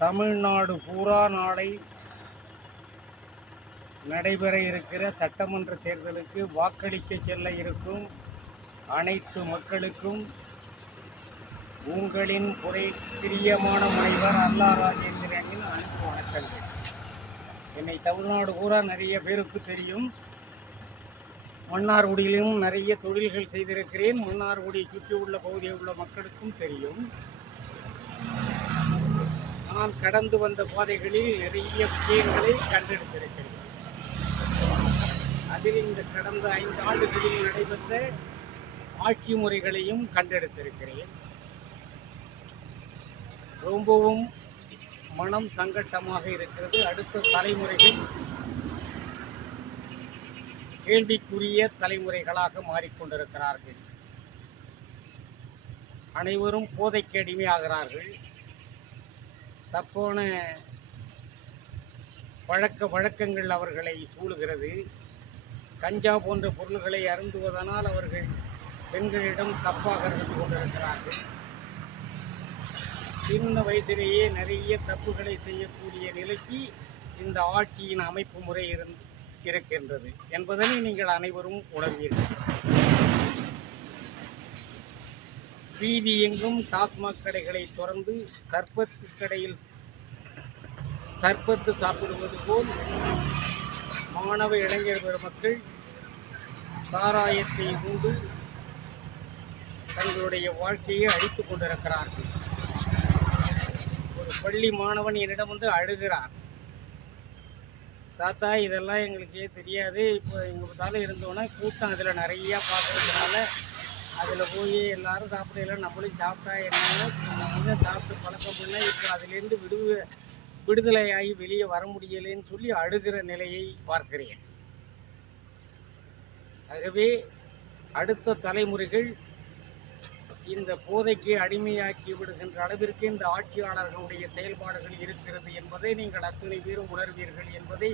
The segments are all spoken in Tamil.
தமிழ்நாடு பூரா நாளை நடைபெற இருக்கிற சட்டமன்ற தேர்தலுக்கு வாக்களிக்க செல்ல இருக்கும் அனைத்து மக்களுக்கும் உங்களின் பிரியமான முனைவர் அல்லா ராஜேந்திரனின் அன்பு வணக்கங்கள். என்னை தமிழ்நாடு பூரா நிறைய பேருக்கு தெரியும். மன்னார்குடியிலும் நிறைய தொழில்கள் செய்திருக்கிறேன். மன்னார்குடியை சுற்றி உள்ள பகுதியில் உள்ள மக்களுக்கும் தெரியும். நான் கடந்து வந்த பாதைகளில் நிறைய விஷயங்களை கண்டெடுத்திருக்கிறேன். அதில் இந்த கடந்த 5 ஆண்டுகளில் நடைபெற்ற ஆட்சி முறைகளையும் கண்டெடுத்திருக்கிறேன். ரொம்பவும் மனம் சங்கட்டமாக இருக்கிறது. அடுத்த தலைமுறைகள் கேள்விக்குரிய தலைமுறைகளாக மாறிக்கொண்டிருக்கிறார்கள். அனைவரும் போதைக்கு அடிமையாகிறார்கள். தப்பான வழக்கங்கள் அவர்களை சூழுகிறது. கஞ்சா போன்ற பொருள்களை அருந்துவதனால் அவர்கள் பெண்களிடம் தப்பாக இருந்து கொண்டிருக்கிறார்கள். சின்ன வயசிலேயே நிறைய தப்புகளை செய்யக்கூடிய நிலைக்கு இந்த ஆட்சியின் அமைப்பு முறை இருக்கின்றது என்பதனை நீங்கள் அனைவரும் உணர்வீர்கள். வீதி எங்கும் டாஸ்மாக் கடைகளை திறந்து சர்பத்து சாப்பிடுவது போல் மாணவ இளைஞர் பெருமக்கள் சாராயத்தை உண்டு தங்களுடைய வாழ்க்கையை அழித்துக் கொண்டிருக்கிறார்கள். ஒரு பள்ளி மாணவன் என்னிடம் வந்து அழுகிறார், தாத்தா இதெல்லாம் எங்களுக்கே தெரியாது, இப்போ எங்கள் தால இருந்தோன்னா கூட்டம் அதில் நிறையா பார்க்குறதுனால அதில் போய் எல்லாரும் சாப்பிடல, நம்மளும் சாப்பிட்டா என்னன்னு சாப்பிட்டு பழக்கம் பண்ண இப்போ அதிலேருந்து விடுதலையாகி வெளியே வர முடியலைன்னு சொல்லி அழுகிற நிலையை பார்க்கிறேன். ஆகவே அடுத்த தலைமுறைகள் இந்த போதைக்கு அடிமையாக்கி விடுகின்ற அளவிற்கு இந்த ஆட்சியாளர்களுடைய செயல்பாடுகள் இருக்கிறது என்பதை நீங்கள் அத்தனை பேரும் உணர்வீர்கள் என்பதை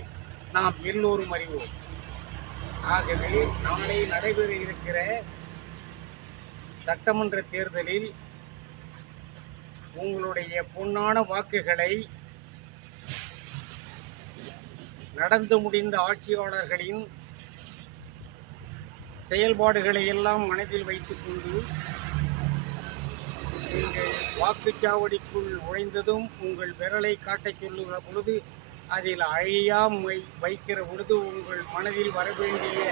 நாம் எல்லோரும் அறிவோம். ஆகவே நாளை நடைபெற இருக்கிற சட்டமன்ற தேர்தலில் உங்களுடைய பொன்னான வாக்குகளை நடந்து முடிந்த ஆட்சியாளர்களின் செயல்பாடுகளை எல்லாம் மனதில் வைத்துக்கொண்டு நீங்கள் வாக்குச்சாவடிக்குள் நுழைந்ததும் உங்கள் விரலை காட்டச் சொல்லுகிற பொழுது அதில் அழியாமை வைக்கிற பொழுது உங்கள் மனதில் வர வேண்டிய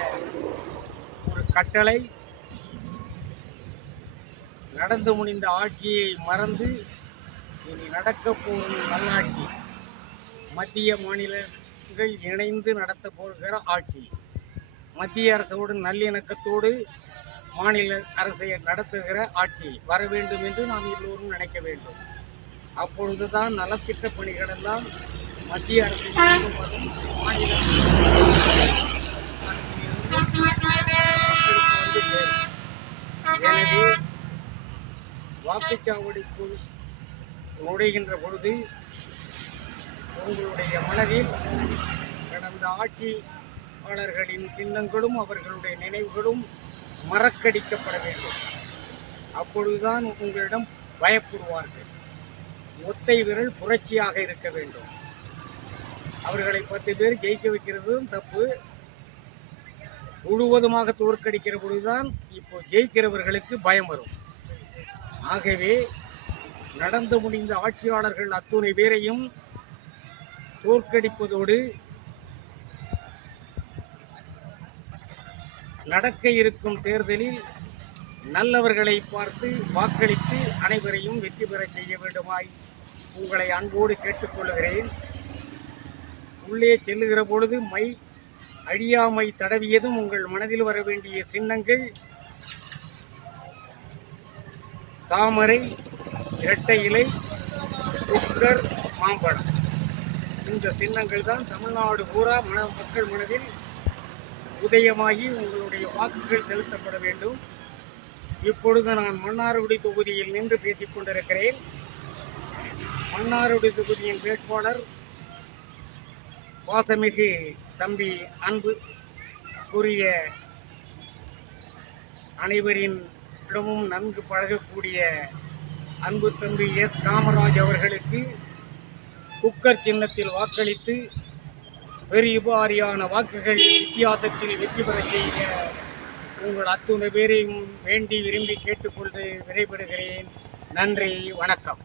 ஒரு கட்டளை, நடந்து முடிந்த ஆட்சியை மறந்து இனி நடக்கப் போகும் நல்லாட்சி, மத்திய மாநிலங்கள் இணைந்து நடத்த போகிற ஆட்சி, மத்திய அரசோடு நல்லிணக்கத்தோடு மாநில அரசை நடத்துகிற ஆட்சி வர வேண்டும் என்று நாம் எல்லோரும் நினைக்க வேண்டும். அப்பொழுதுதான் நலத்திட்ட பணிகள் எல்லாம் மத்திய அரசின் வரும், மாநில எனவே வாக்குச்சாவடிக்குள் நுழைகின்ற பொழுது உங்களுடைய மனதில் கடந்த ஆட்சியாளர்களின் சின்னங்களும் அவர்களுடைய நினைவுகளும் மறக்கடிக்கப்பட வேண்டும். அப்பொழுதுதான் உங்களிடம் பயப்படுவார்கள். ஒத்தை விரல் புரட்சியாக இருக்க வேண்டும். அவர்களை 10 பேர் ஜெயிக்க வைக்கிறதும் தப்பு, முழுவதுமாக தோற்கடிக்கிற பொழுதுதான் இப்போ ஜெயிக்கிறவர்களுக்கு பயம் வரும். ஆகவே நடந்து முடிந்த ஆட்சியாளர்கள் அத்துணை பேரையும் தோற்கடிப்பதோடு நடக்க இருக்கும் தேர்தலில் நல்லவர்களை பார்த்து வாக்களித்து அனைவரையும் வெற்றி பெற செய்ய வேண்டுமாய் உங்களை அன்போடு கேட்டுக்கொள்கிறேன். உள்ளே செல்லுகிற பொழுது அழியாமை தடவியதும் உங்கள் மனதில் வர வேண்டிய சின்னங்கள் தாமரை, இரட்டை இலை, குக்கர், மாம்பழம். இந்த சின்னங்கள் தான் தமிழ்நாடு பூரா மக்கள் மனதில் உதயமாகி உங்களுடைய வாக்குகள் செலுத்தப்பட வேண்டும். இப்பொழுது நான் மன்னார்குடி தொகுதியில் நின்று பேசிக் கொண்டிருக்கிறேன். மன்னார்குடி தொகுதியின் வேட்பாளர் பாசமிகு தம்பி அன்புக்குரிய அனைவரின் இடமும் நன்கு பழகக்கூடிய அன்பு தம்பி எஸ் காமராஜ் அவர்களுக்கு குக்கர் சின்னத்தில் வாக்களித்து பெருவாரியான வாக்குகள் வித்தியாசத்தில் வெற்றி பெற செய்த உங்கள் அத்துணை பேரையும் வேண்டி விரும்பி கேட்டுக்கொண்டு விடைபெறுகிறேன். நன்றி, வணக்கம்.